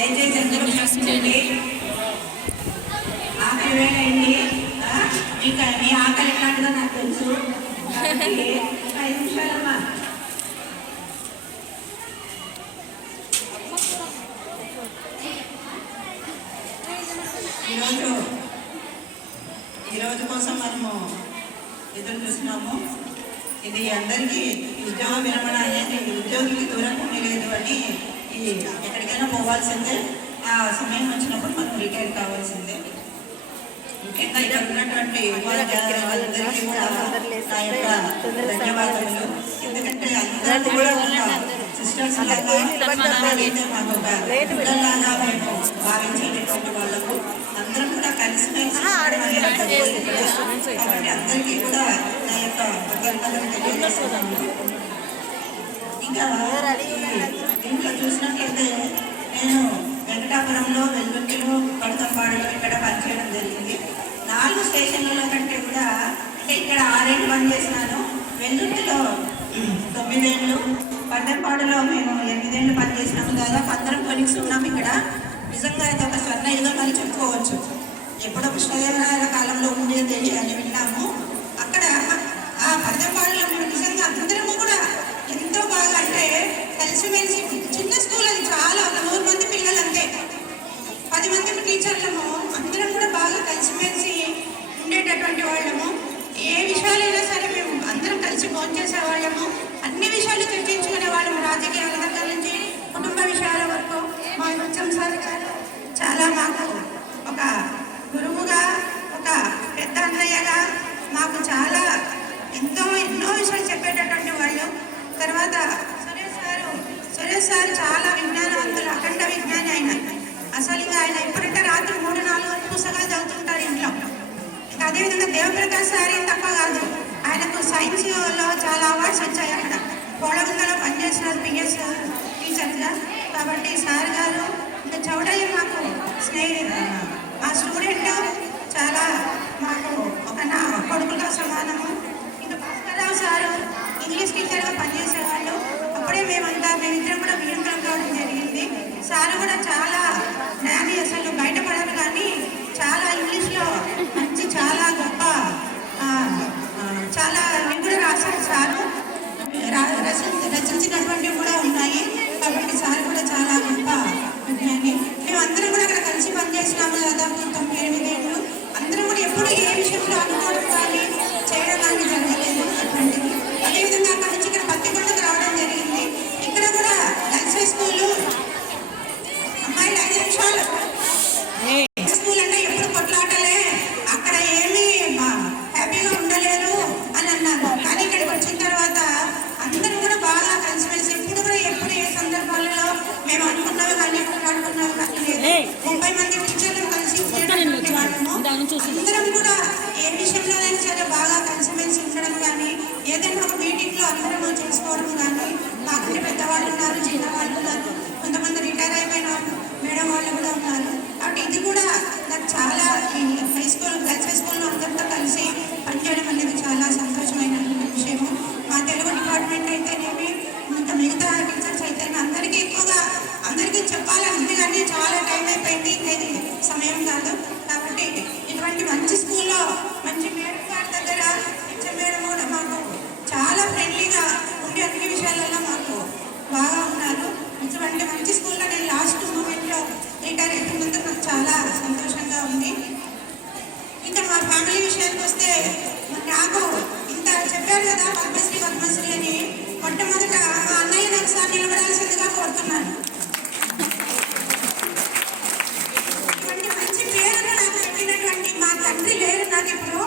దయచేసి అందరూ చూసించండి. ఆకలి వేళయింది. ఇంకా మీ ఆకలి ఎట్లాంటిదో నాకు తెలుసు. 5 నిమిషాలమ్మా. ఈరోజు కోసం మనము ఎదురు చూస్తున్నాము. ఇది అందరికీ ఉద్యోగ విరమణ అనేది ఉద్యోగికి దూరం లేదు అని ఎక్కడికైనా పోవాల్సిందే. ఆ సమయం వచ్చినప్పుడు మనం రిటైర్ కావాల్సిందే. ముఖ్యంగా ఇక్కడ ఉన్నటువంటి ఉపాధ్యాయులందరికీ కూడా నా యొక్క ధన్యవాదాలు. ఎందుకంటే అందరూ కూడా సిస్టర్స్ లాగా మాకు పిల్లల్లాగా మేము భావించేటటువంటి వాళ్ళకు అందరం కూడా కలిసిమెలిసి కాబట్టి అందరికీ కూడా నా యొక్క కృతజ్ఞతలు తెలియజేస్తున్నాను. ఇంకా దీంట్లో చూసినట్లయితే నేను వెంకటాపురంలో, వెల్లుర్తిలో, పడతంపాడులో ఇక్కడ పనిచేయడం జరిగింది. 4 స్టేషన్లలో కంటే కూడా అంటే ఇక్కడ 6 ఏళ్ళు పనిచేసినాను. వెల్లుర్తిలో 9 ఏళ్ళు, పడతంపాడులో మేము 8 ఏళ్ళు పనిచేసినాము. దాదాపు అందరం కొలిక్స్ ఉన్నాము. ఇక్కడ నిజంగా ఇది ఒక స్వర్ణయుగం అని చెప్పుకోవచ్చు. ఎప్పుడో కృష్ణదేవరాయల కాలంలో ఉండేది అని విన్నాము. అక్కడ ఆ పడతంపాడులో మేము నిజంగా అందరము కూడా ఎంతో బాగా అంటే కలిసిమెలిసి, చిన్న స్కూల్ అది, చాలా 100 మంది పిల్లలు అంతే, 10 మంది టీచర్లము, అందరం కూడా బాగా కలిసిమెలిసి ఉండేటటువంటి వాళ్ళము. ఏ విషయాలైనా సరే మేము అందరం కలిసి భోంచేసేవాళ్ళము. అన్ని విషయాలు చర్చించుకునే వాళ్ళము, రాజకీయాల దగ్గర నుంచి కుటుంబ విషయాల వరకు. మా కొంచెం సార్ గారు చాలా మాకు ఒక గురువుగా, ఒక పెద్ద అన్నయ్యగా మాకు చాలా ఎన్నో విషయాలు చెప్పేటటువంటి వాళ్ళు. తర్వాత సురేష్ సార్ చాలా విజ్ఞానవంతులు, అఖండ విజ్ఞాని ఆయన. అసలు ఇంకా ఆయన ఎప్పుడంటే రాత్రి 3-4 పుస్తకాలు చదువుతుంటారు ఇంట్లో. ఇంకా అదేవిధంగా దేవప్రకాష్ సార్ ఏం తప్ప కాదు, ఆయనకు సైన్స్లో చాలా అవార్డ్స్ వచ్చాయి. అక్కడ కోడగుందలో పనిచేసినారు పిఎస్ టీచర్గా. కాబట్టి సార్ గారు ఇంకా చౌడయ్య మాకు మా స్టూడెంట్ చాలా మాకు ఒక నా కొడుకుగా సమానము. ఇంకా భాస్కర్రావు సారు ఇంగ్లీష్ టీచర్గా పనిచేసేవాళ్ళు. అప్పుడే మేమిద్దరం కూడా వియంత్రం కావడం జరిగింది. సార్ కూడా చాలా జ్ఞాని, అసలు బయటపడరు కానీ చాలా ఇంగ్లీష్లో మంచి, చాలా గొప్ప, చాలా కూడా రాశారు సారు. రచించినటువంటివి కూడా ఉన్నాయి. కాబట్టి సార్ కూడా చాలా గొప్ప విజ్ఞాని. మేమందరం కూడా అక్కడ కలిసి పనిచేసినాము దాదాపు 9-8 ఏళ్ళు. అందరం కూడా ఎప్పుడు ఏ విషయంలో అనుకోవడం కానీ చేయడం కానీ జరగలేదు అటువంటిది. అదేవిధంగా అక్కడ నుంచి ఇక్కడ పత్తికొండకు రావడం జరిగింది. ఇక్కడ కూడా గర్ల్స్ హై స్కూలు, అమ్మాయిలు 5 నిమిషాలు స్కూల్ అంటే ఎప్పుడు కొట్లాటలే, అక్కడ ఏమీ హ్యాపీగా ఉండలేరు అని అన్నారు. కానీ ఇక్కడికి వచ్చిన తర్వాత అందరూ కూడా బాగా కలిసిమెలిసి ఎప్పుడు ఏ సందర్భాలలో మేము అనుకున్నవి కానీ కొట్లాడుకున్నవి కానీ లేదు. 30 మంది టీచర్లు కలిసి వాళ్ళము. అందరం కూడా ఏ విషయంలోనైనా సరే బాగా కలిసిమెలిసి ఉండడం కానీ, ఏదైనా ఒక మీటింగ్లో అందరం చేసుకోవడం కానీ. మాకంటే పెద్దవాళ్ళు ఉన్నారు, చిన్నవాళ్ళు ఉన్నారు, కొంతమంది రిటైర్ అయిపోయిన మేడం వాళ్ళు కూడా ఉన్నారు. కాబట్టి ఇది కూడా నాకు చాలా హై స్కూల్, గర్ల్స్ హై స్కూల్లో అందరితో కలిసి పనిచేయడం అనేది చాలా సంతోషమైనటువంటి విషయము. మా తెలుగు డిపార్ట్మెంట్ అయితేనేమి, ఇంకా మిగతా టీచర్స్ అయితే అందరికీ ఎక్కువగా అందరికీ చెప్పాలంటే కానీ చాలా టైం అయిపోయింది, ఇంకేది సమయం కాదు. కాబట్టి ఇటువంటి మంచి స్కూల్లో మంచి మేడం గారి దగ్గర హెచ్ఎం మేడం కూడా మాకు చాలా ఫ్రెండ్లీగా ఉండే అన్ని విషయాలలో మాకు బాగా ఉన్నారు. ఇటువంటి మంచి స్కూల్లో నేను లాస్ట్ మూమెంట్లో రిటైర్ అయిపోయినందుకు నాకు చాలా సంతోషంగా ఉంది. ఇంకా మా ఫ్యామిలీ విషయానికి వస్తే నాకు ఇంత చెప్పారు కదా పద్మశ్రీ అని, మొట్టమొదట మా అన్నయ్య ఒకసారి నిలబడాల్సిందిగా కోరుతున్నాను. ఇటువంటి మంచి పేరును నాకు పెట్టినటువంటి మా తండ్రి లేరు నాకు ఇప్పుడు,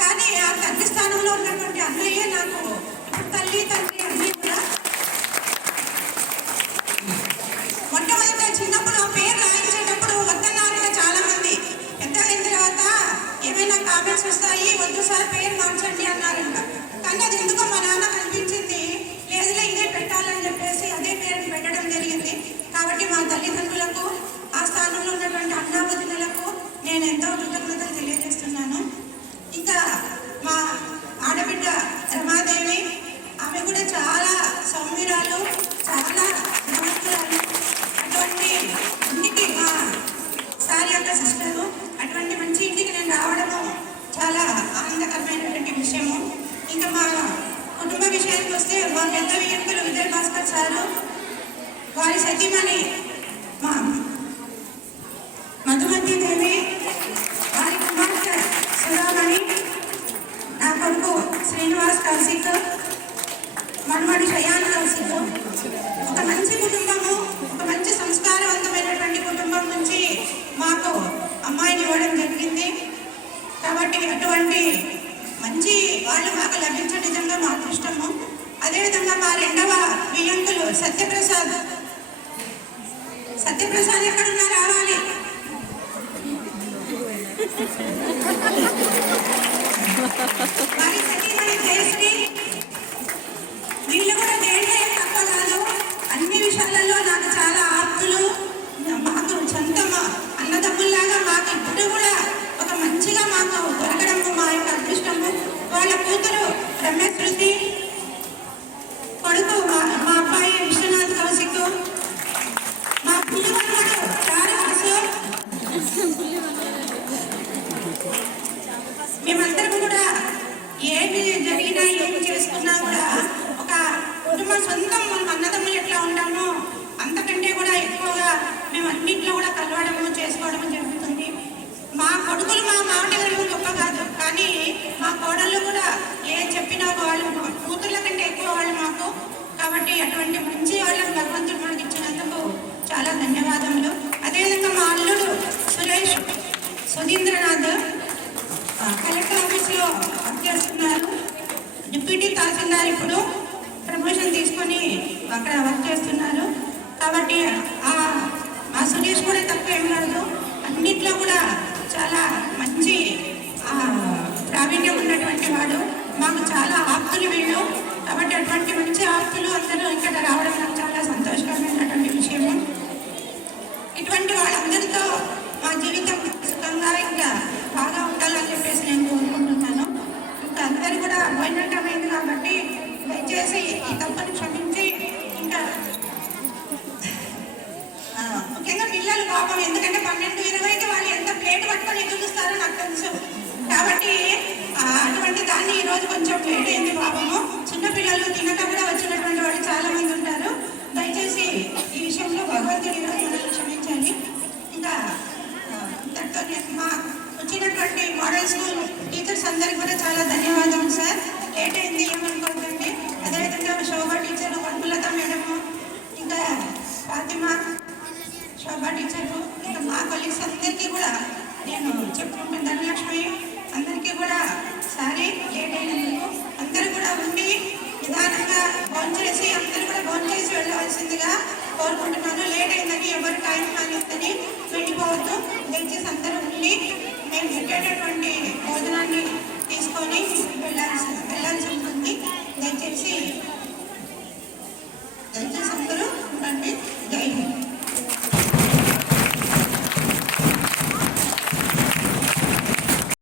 కానీ ఆ తండ్రి స్థానంలో ఉన్నటువంటి అన్నయ్య నాకు తల్లి తండ్రి అన్నీ కూడా. మొట్టమొదట చిన్నప్పుడు ఆ పేరు రాయించేటప్పుడు వద్దన్నారు చాలా మంది. పెద్ద అయిన తర్వాత ఏమైనా కామెంట్స్ వస్తాయి, వద్దు సార్ పేరు మార్చండి అన్నారంట. కానీ అది ఎందుకో మా నాన్న కనిపించింది, లేదులే ఇదే పెట్టాలని చెప్పేసి అదే పేరుని పెట్టడం జరిగింది. కాబట్టి మా తల్లిదండ్రులకు, ఆ స్థానంలో ఉన్నటువంటి అన్నా వదినలకు నేను ఎంతో కృతజ్ఞతలు తెలియజేస్తున్నాను. ఇంకా మా ఆడబిడ్డ రమాదేవి, ఆమె కూడా చాలా సౌమ్యురాలు, చాలా ధనవంతురాలు. అటువంటి ఇంటికి కాబట్టి అటువంటి మంచి వాళ్ళు మాకు లభించడం నిజంగా మా అదృష్టము. అదేవిధంగా మా రెండవ వియంకులు సత్యప్రసాద్ ఎక్కడున్నా రావాలి. మరి సతీమణి జయశ్రీ వీళ్ళు కూడా దేంట్లో తక్కువ కాదు. అన్ని విషయాలలో నాకు చాలా ఆప్తులు, మాకు సొంత అన్నదమ్ముల్లాగా మాకు ఇప్పుడు కూడా ఒక మంచిగా మాకు దొరకడము మా యొక్క అదృష్టము. వాళ్ళ కూతురు రమ్యశృతి, కొడుకు మా అబ్బాయి విశ్వనాథ్ కౌశిక్, మా పులివన్నుడు చారు కిషోర్, మేమందరం కూడా ఏమి జరిగినా ఏమి చేసుకున్నా కూడా ఒక కుటుంబం సొంతం మనం అన్నదమ్ములు ఎట్లా ఉంటామో అంతకంటే కూడా ఎక్కువగా మేము అన్నింటిలో కూడా కలవడము చేసుకోవడము జరుగుతుంది. మా కొడుకులు మా మాట వినడం గొప్ప కాదు, కానీ మా కోడళ్ళు కూడా ఏం చెప్పినా వాళ్ళు కూతుర్ల కంటే ఎక్కువ వాళ్ళు మాకు. కాబట్టి అటువంటి మంచి వాళ్ళని భగవంతుడు మనకి ఇచ్చినందుకు చాలా ధన్యవాదములు. అదేవిధంగా మా అల్లుడు సురేష్ సుధీంద్రనాథ్ కలెక్టర్ ఆఫీస్లో వర్క్ చేస్తున్నారు. డిప్యూటీ తహసీల్దార్ ఇప్పుడు ప్రమోషన్ తీసుకొని అక్కడ వర్క్ చేస్తున్నారు. కాబట్టి మా సురేష్ కూడా తక్కువ ఏం కాదు, అన్నిట్లో కూడా చాలా మంచి ప్రావీణ్యం ఉన్నటువంటి వాడు. మాకు చాలా ఆప్తులు వీళ్ళు. కాబట్టి అటువంటి మంచి ఆప్తులు అందరూ ఇక్కడ రావడం నాకు చాలా సంతోషకరమైనటువంటి విషయము. ఇటువంటి వాళ్ళందరితో మా జీవితం సుఖంగా ఇంకా బాగా ఉండాలని చెప్పేసి నేను కోరుకుంటున్నాను. ఇంకా అందరూ కూడా పోయినట్టమైంది కాబట్టి దయచేసి ఈ తప్పని క్షమించి, ఇంకా ముఖ్యంగా పిల్లలు పాపం, ఎందుకంటే 12:20కి వాళ్ళు ఎంత ప్లేట్ పట్టుకొని ఎదురు చూస్తారో నాకు తెలుసు. కాబట్టి అటువంటి దాన్ని ఈరోజు కొంచెం ప్లేట్ అయింది పాపము. చిన్నపిల్లలు తినక కూడా వచ్చినటువంటి వాళ్ళు చాలా మంది ఉంటారు. దయచేసి ఈ విషయంలో భగవంతుడి మనల్ని క్షమించాలి. ఇంకా మా వచ్చినటువంటి మోడల్ స్కూల్ టీచర్స్ అందరికీ కూడా చాలా ధన్యవాదాలు సార్. లేట్ అయింది ఏమనుకోకండి. అదేవిధంగా శోభా టీచరు, పద్మలత మేడము, ఇంకా ఫాతిమా, శోభా టీచరు, ఇంకా మా కొలీగ్స్ అందరికీ కూడా నేను చెప్పుకుంటాను. ధనలక్ష్మి అందరికీ కూడా సారీ లేట్ అయినందుకు. అందరూ కూడా ఉండి నిదానంగా భోంచేసి అందరూ కూడా భోంచేసి వెళ్ళవలసిందిగా కోరుకుంటున్నాను. లేట్ అయిందని ఎవరు టైం మానేస్తని వెళ్ళిపోవద్దు. దయచేసి అందరూ ఉండి మేము పెట్టేటటువంటి భోజనాన్ని తీసుకొని వెళ్ళాల్సి ఉంటుంది. దయచేసి అందరూ ఉండండి. జై హింద్.